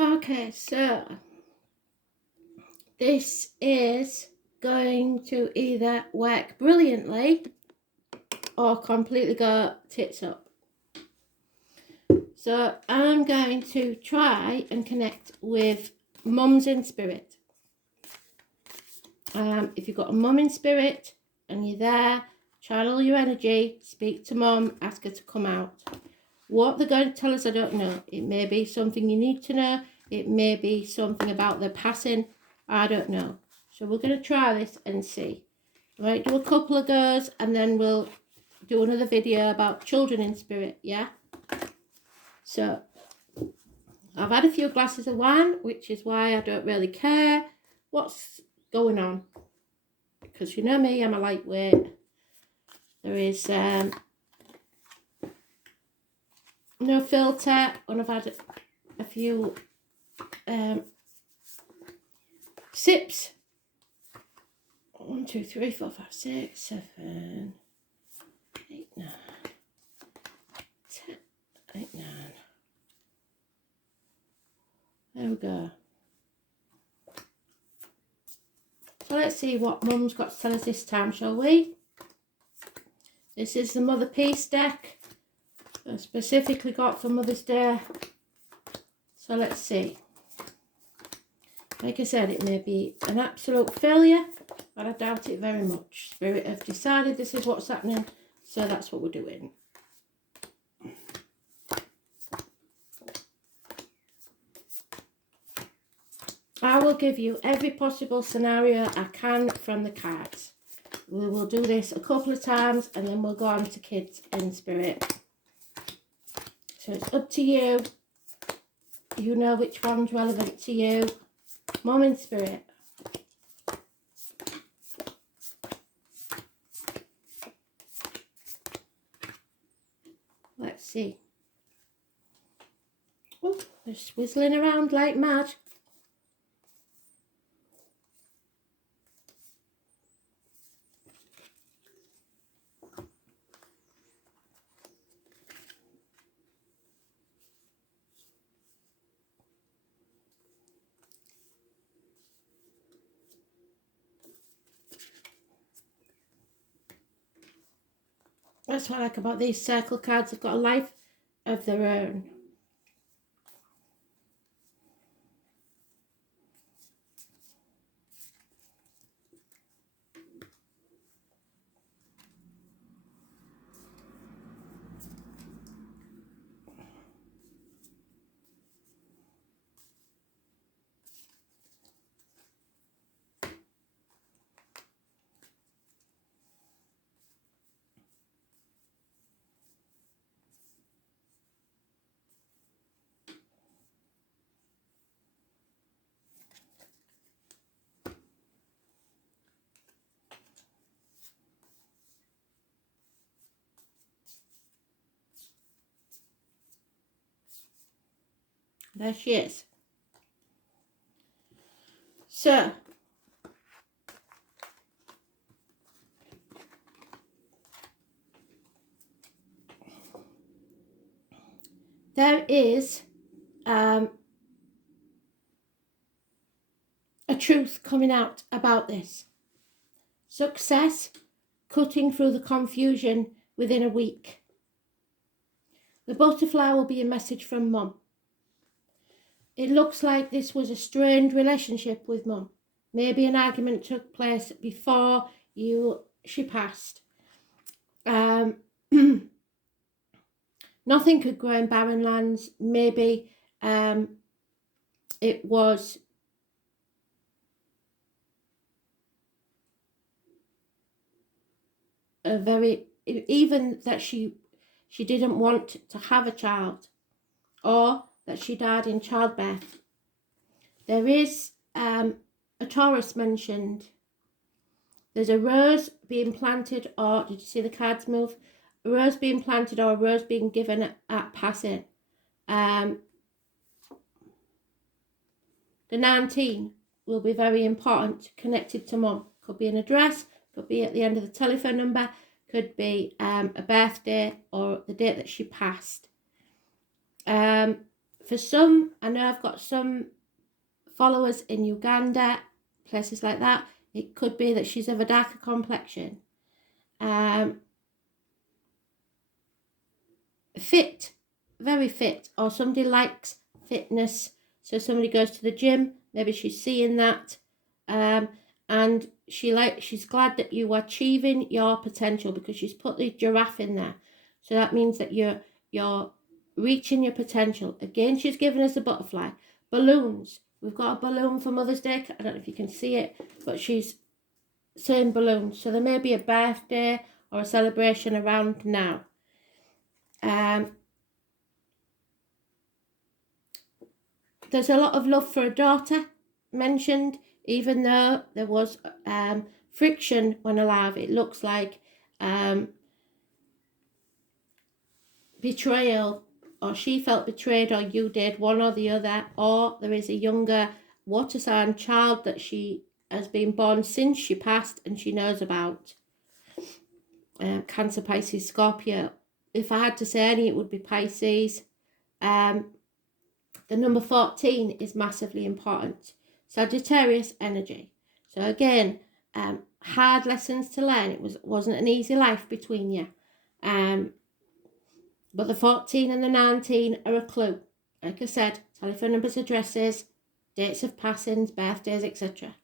Okay, so this is going to either work brilliantly or completely go tits up. So I'm going to try and connect with mums in spirit. If you've got a mum in spirit and you're there, channel your energy, speak to mum, ask her to come out. What they're going to tell us, I don't know. It may be something you need to know. It may be something about their passing. I don't know. So we're going to try this and see. I might do a couple of goes and then we'll do another video about children in spirit, yeah? So I've had a few glasses of wine, which is why I don't really care what's going on. Because you know me, I'm a lightweight. There is no filter, and I've had a few sips. 1, 2, 3, 4, 5, 6, 7, 8, 9, 10, 8, 9. There we go. So let's see what Mum's got to tell us this time, shall we? This is the Mother Peace deck I specifically got for Mother's Day. So let's see. Like I said, it may be an absolute failure, but I doubt it very much. Spirit have decided this is what's happening, so that's what we're doing. I will give you every possible scenario I can from the cards. We will do this a couple of times and then we'll go on to kids in spirit. So it's up to you. You know which one's relevant to you. Mum in spirit. Let's see. Oh, they're whistling around like mad. That's what I like about these circle cards. They've got a life of their own. There she is. So, there is a truth coming out about this. Success, cutting through the confusion within a week. The butterfly will be a message from Mum. It looks like this was a strained relationship with Mum. Maybe an argument took place before she passed. Nothing could grow in barren lands. Maybe it was a very, even that she didn't want to have a child, or that she died in childbirth. There is a Taurus mentioned. There's a rose being planted, or did you see the cards move? A rose being planted or a rose being given at passing. The 19 will be very important, connected to Mum. Could be an address, could be at the end of the telephone number, could be a birthday or the date that she passed. for some, I know I've got some followers in Uganda, places like that, it could be that she's of a darker complexion. Fit, very fit, or somebody likes fitness, so somebody goes to the gym, maybe she's seeing that, and she's glad that you are achieving your potential, because she's put the giraffe in there, so that means that you're reaching your potential. Again, she's given us a butterfly. Balloons, we've got a balloon for Mother's Day, I don't know if you can see it, but she's saying balloons, so there may be a birthday or a celebration around now. There's a lot of love for a daughter mentioned, even though there was friction when alive. It looks like betrayal, or she felt betrayed, or you did, one or the other, or there is a younger water sign child that she has been born since she passed and she knows about. Cancer, Pisces, Scorpio. If I had to say any, it would be Pisces. The number 14 is massively important. Sagittarius energy. So again, hard lessons to learn. It wasn't an easy life between you. But the 14 and the 19 are a clue. Like I said, telephone numbers, addresses, dates of passings, birthdays, etc.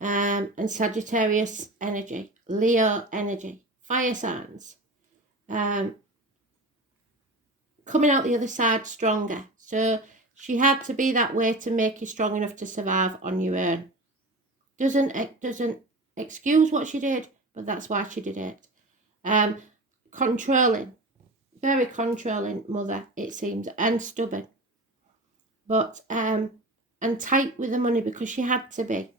And Sagittarius energy, Leo energy, fire signs. Coming out the other side stronger. So she had to be that way to make you strong enough to survive on your own. Doesn't excuse what she did, but that's why she did it. Controlling. Very controlling mother, it seems, and stubborn. But, and tight with the money because she had to be.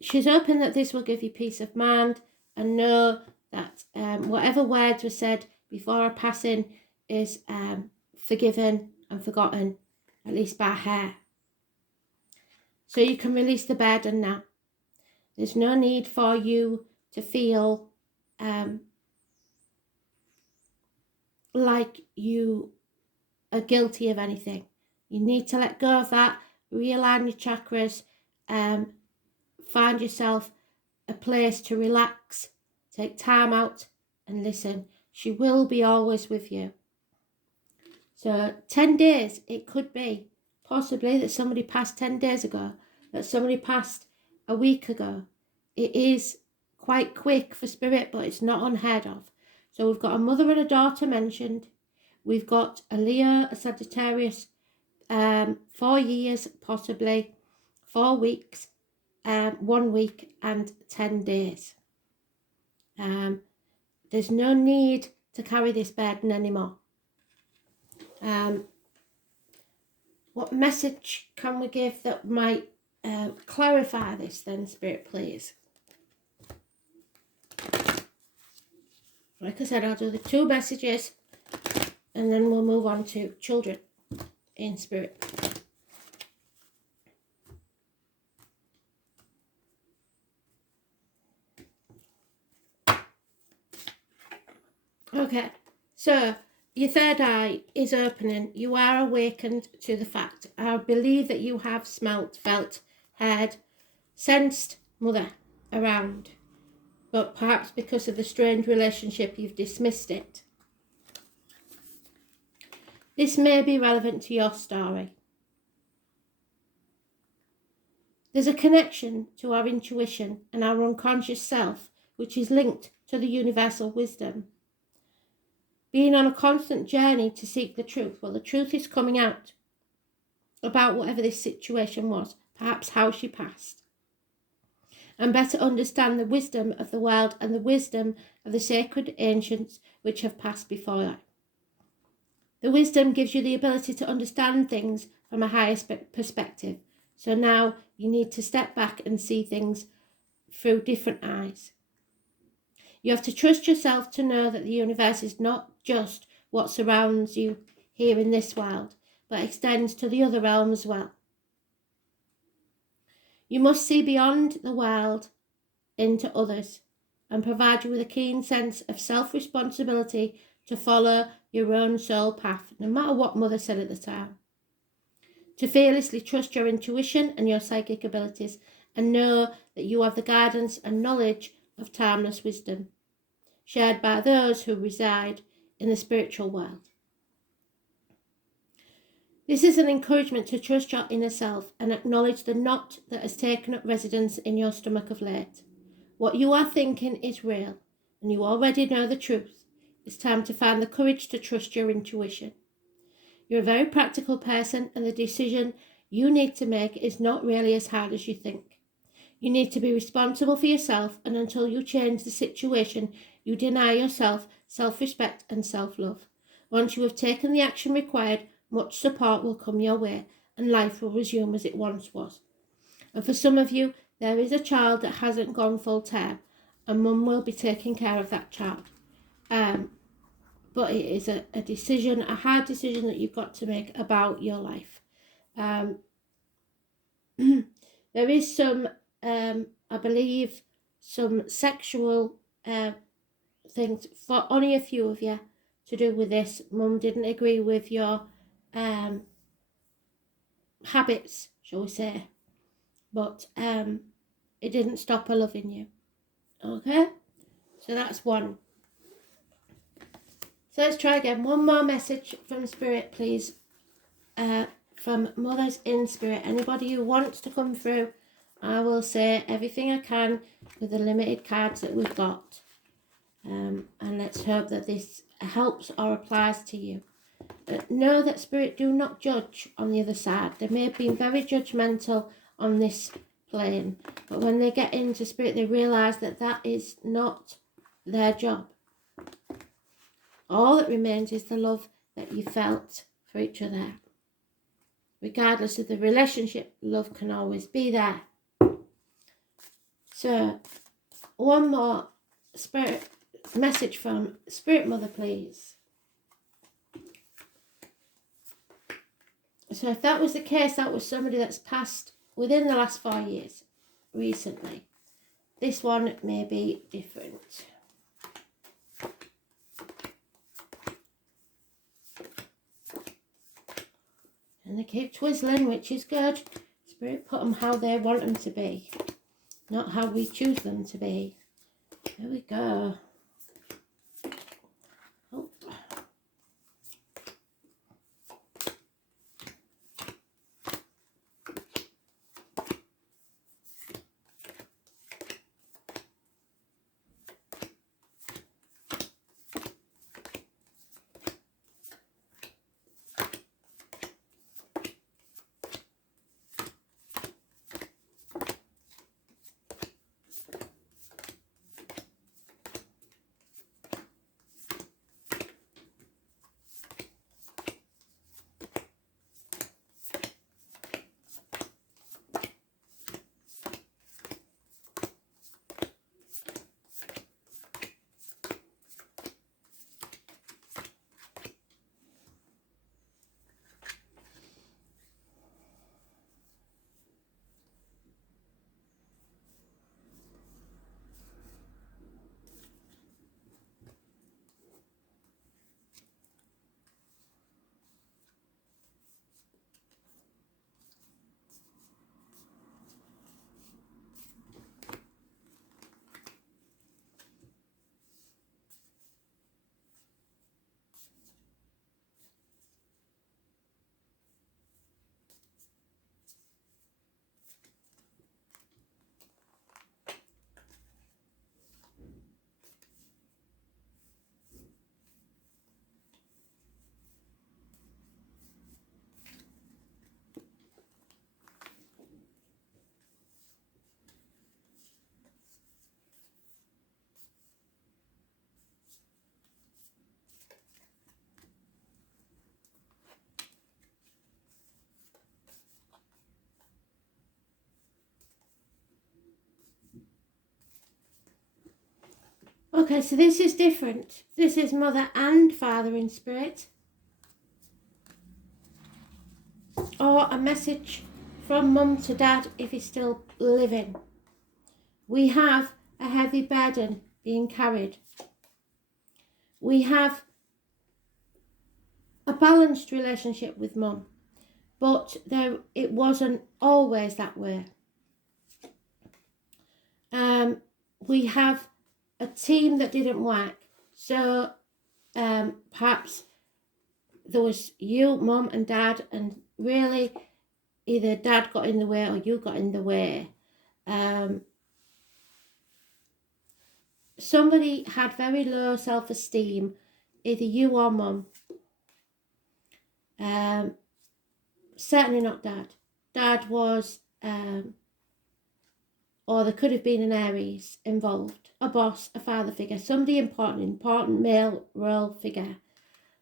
She's hoping that this will give you peace of mind, and know that whatever words were said before her passing is forgiven and forgotten, at least by her. So you can release the burden now. There's no need for you to feel like you are guilty of anything. You need to let go of that, realign your chakras, find yourself a place to relax, take time out and listen. She will be always with you. So 10 days, it could be possibly that somebody passed 10 days ago, that somebody passed a week ago. It is quite quick for spirit, but it's not unheard of. So we've got a mother and a daughter mentioned. We've got a Leo, a Sagittarius, 4 years, possibly 4 weeks, 1 week and 10 days. There's no need to carry this burden anymore. What message can we give that might clarify this then, Spirit, please? Like I said, I'll do the 2 messages and then we'll move on to children in Spirit. Okay, so your third eye is opening. You are awakened to the fact. I believe that you have smelt, felt, heard, sensed mother around. But perhaps because of the strained relationship, you've dismissed it. This may be relevant to your story. There's a connection to our intuition and our unconscious self, which is linked to the universal wisdom. Being on a constant journey to seek the truth. Well, the truth is coming out about whatever this situation was, perhaps how she passed. And better understand the wisdom of the world and the wisdom of the sacred ancients which have passed before her. The wisdom gives you the ability to understand things from a higher perspective. So now you need to step back and see things through different eyes. You have to trust yourself to know that the universe is not just what surrounds you here in this world, but extends to the other realm as well. You must see beyond the world into others and provide you with a keen sense of self-responsibility to follow your own soul path, no matter what mother said at the time. To fearlessly trust your intuition and your psychic abilities, and know that you have the guidance and knowledge of timeless wisdom, shared by those who reside in the spiritual world. This is an encouragement to trust your inner self and acknowledge the knot that has taken up residence in your stomach of late. What you are thinking is real, and you already know the truth. It's time to find the courage to trust your intuition. You're a very practical person, and the decision you need to make is not really as hard as you think. You need to be responsible for yourself, and until you change the situation, you deny yourself self-respect and self-love. Once you have taken the action required, much support will come your way, and life will resume as it once was. And for some of you, there is a child that hasn't gone full term, and mum will be taking care of that child. But it is a decision, a hard decision that you've got to make about your life. There is some, I believe, some sexual things for only a few of you to do with this. Mum didn't agree with your habits, shall we say, but it didn't stop her loving you. Okay, so that's one. So let's try again. One more message from Spirit, please. From Mothers in Spirit. Anybody who wants to come through, I will say everything I can with the limited cards that we've got. And let's hope that this helps or applies to you. Know that Spirit do not judge on the other side. They may have been very judgmental on this plane, but when they get into Spirit, they realise that that is not their job. All that remains is the love that you felt for each other. Regardless of the relationship, love can always be there. So, one more Spirit message from Spirit Mother, please. So if that was the case, that was somebody that's passed within the last 4 years, recently. This one may be different. And they keep twizzling, which is good. Spirit put them how they want them to be, not how we choose them to be. Here we go. Oh. Okay, so this is different. This is Mother and Father in Spirit. Or a message from Mum to Dad if he's still living. We have a heavy burden being carried. We have a balanced relationship with mum, but it wasn't always that way. We have a team that didn't work, so perhaps there was you, mum and dad, and really either dad got in the way or you got in the way. Somebody had very low self-esteem, either you or mum. Certainly not dad. Dad was, or there could have been an Aries involved, a boss, a father figure, somebody important male role figure.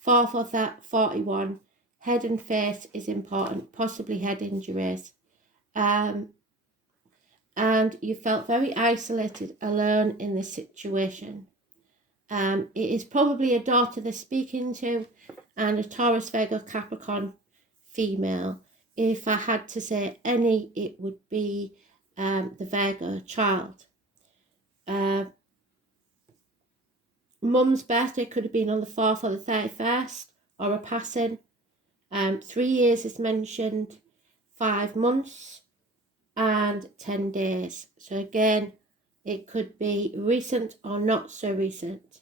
4 for that 41, head and face is important, possibly head injuries. And you felt very isolated, alone in this situation. It is probably a daughter they're speaking to, and a Taurus, Virgo, Capricorn female. If I had to say any, it would be the Virgo child. Mum's birthday could have been on the 4th or the 31st, or a passing. 3 years is mentioned, 5 months, and 10 days. So again, it could be recent or not so recent.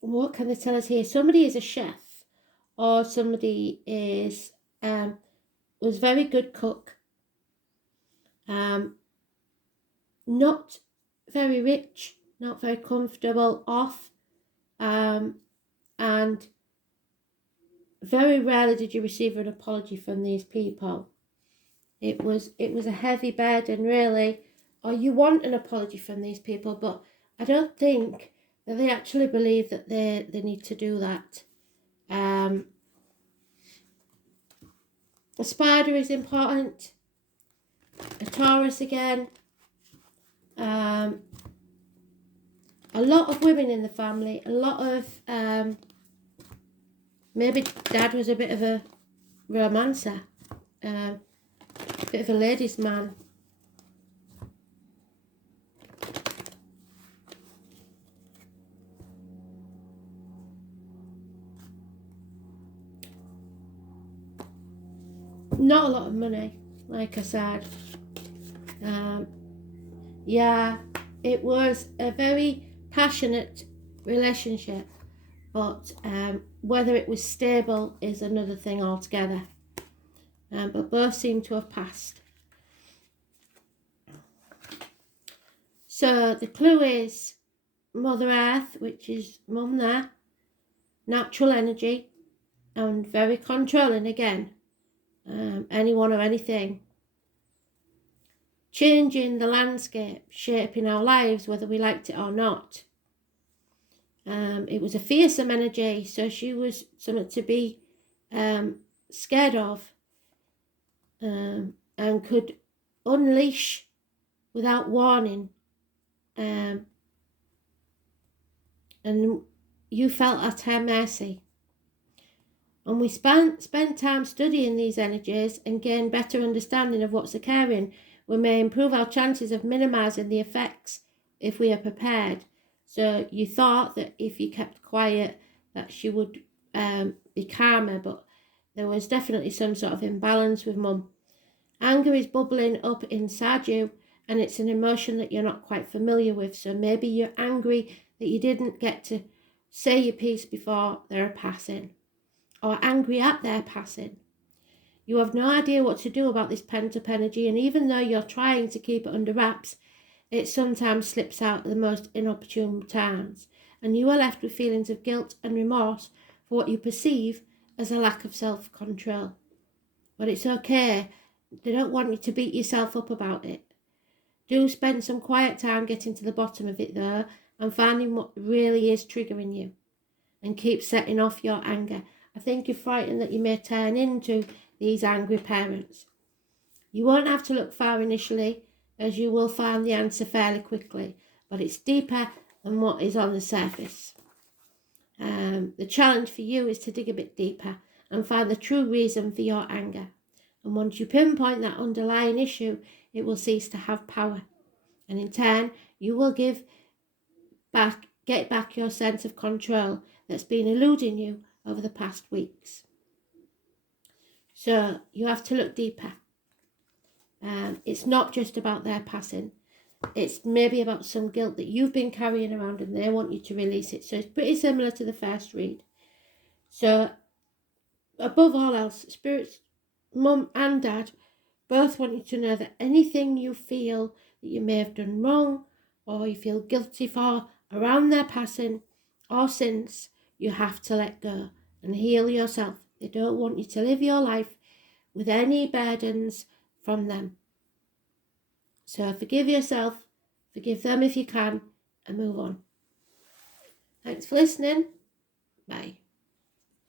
What can they tell us here? Somebody is a chef, or somebody is was very good cook. Not very rich, not very comfortable, off, and very rarely did you receive an apology from these people. It was a heavy burden, really, or you want an apology from these people, but I don't think that they actually believe that they need to do that. A spider is important. A Taurus again. A lot of women in the family. A lot of maybe dad was a bit of a romancer. Bit of a ladies' man. Not a lot of money, like I said. Yeah, it was a very passionate relationship, but whether it was stable is another thing altogether. But both seem to have passed. So the clue is Mother Earth, which is mum there, natural energy, and very controlling again. Anyone or anything. Changing the landscape, shaping our lives, whether we liked it or not. It was a fearsome energy, so she was something to be scared of, and could unleash without warning. And you felt at her mercy. And we spent time studying these energies and gained better understanding of what's occurring. We may improve our chances of minimising the effects if we are prepared. So you thought that if you kept quiet that she would be calmer, but there was definitely some sort of imbalance with mum. Anger is bubbling up inside you, and it's an emotion that you're not quite familiar with. So maybe you're angry that you didn't get to say your piece before their passing, or angry at their passing. You have no idea what to do about this pent-up energy, and even though you're trying to keep it under wraps, it sometimes slips out at the most inopportune times, and you are left with feelings of guilt and remorse for what you perceive as a lack of self-control. But it's okay. They don't want you to beat yourself up about it. Do spend some quiet time getting to the bottom of it, though, and finding what really is triggering you, and keep setting off your anger. I think you're frightened that you may turn into these angry parents. You won't have to look far initially, as you will find the answer fairly quickly, but it's deeper than what is on the surface. The challenge for you is to dig a bit deeper and find the true reason for your anger. And once you pinpoint that underlying issue, it will cease to have power. And in turn, you will get get back your sense of control that's been eluding you over the past weeks. So you have to look deeper. It's not just about their passing. It's maybe about some guilt that you've been carrying around and they want you to release it. So it's pretty similar to the first read. So above all else, Spirit's mum and dad both want you to know that anything you feel that you may have done wrong or you feel guilty for around their passing or sins, you have to let go and heal yourself. They don't want you to live your life with any burdens from them. So forgive yourself, forgive them if you can, and move on. Thanks for listening. Bye.